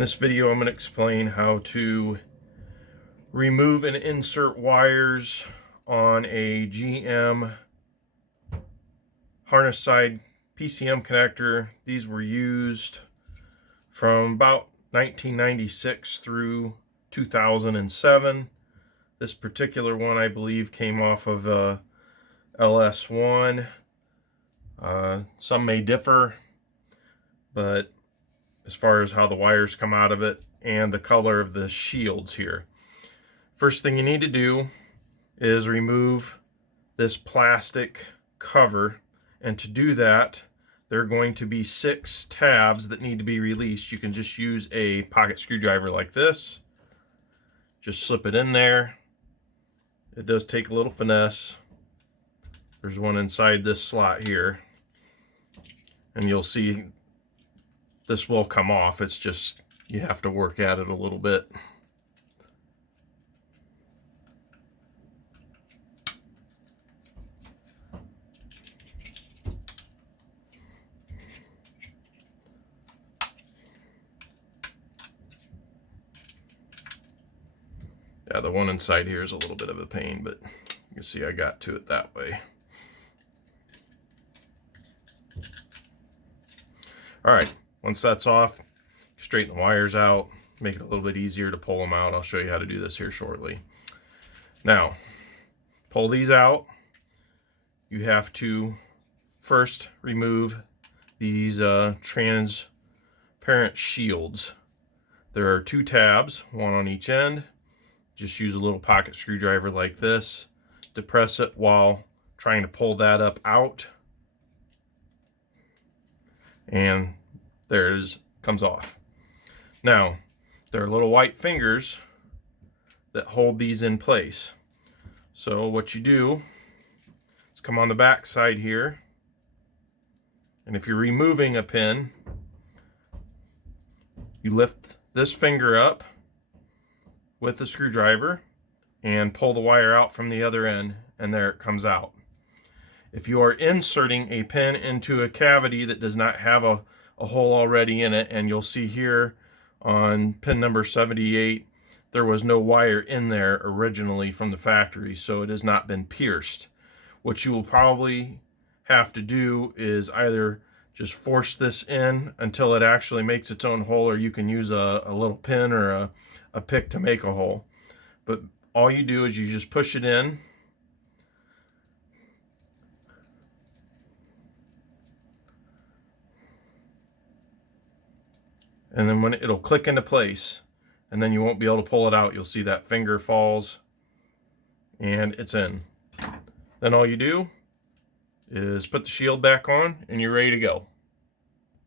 In this video, I'm going to explain how to remove and insert wires on a GM harness side PCM connector. These were used from about 1996 through 2007. This particular one, I believe, came off of LS1. Some may differ, but as far as how the wires come out of it and the color of the shields here. First thing you need to do is remove this plastic cover, and to do that there are going to be 6 tabs that need to be released. You can just use a pocket screwdriver like this, just slip it in there. It does take a little finesse. There's one inside this slot here, and you'll see this will come off. It's just you have to work at it a little bit. Yeah, the one inside here is a little bit of a pain, but you can see I got to it that way. All right, once that's off, straighten the wires out, make it a little bit easier to pull them out. I'll show you how to do this here shortly. Now, pull these out. You have to first remove these transparent shields. There are 2 tabs, one on each end. Just use a little pocket screwdriver like this, depress it while trying to pull that up out, and there it is, comes off. Now, there are little white fingers that hold these in place. So what you do is come on the back side here, and if you're removing a pin, you lift this finger up with the screwdriver and pull the wire out from the other end, and there it comes out. If you are inserting a pin into a cavity that does not have a hole already in it, and you'll see here on pin number 78, there was no wire in there originally from the factory, so it has not been pierced. What you will probably have to do is either just force this in until it actually makes its own hole, or you can use a little pin or a pick to make a hole. But all you do is you just push it in, and then when it'll click into place, and then you won't be able to pull it out. You'll see that finger falls and it's in. Then all you do is put the shield back on and you're ready to go.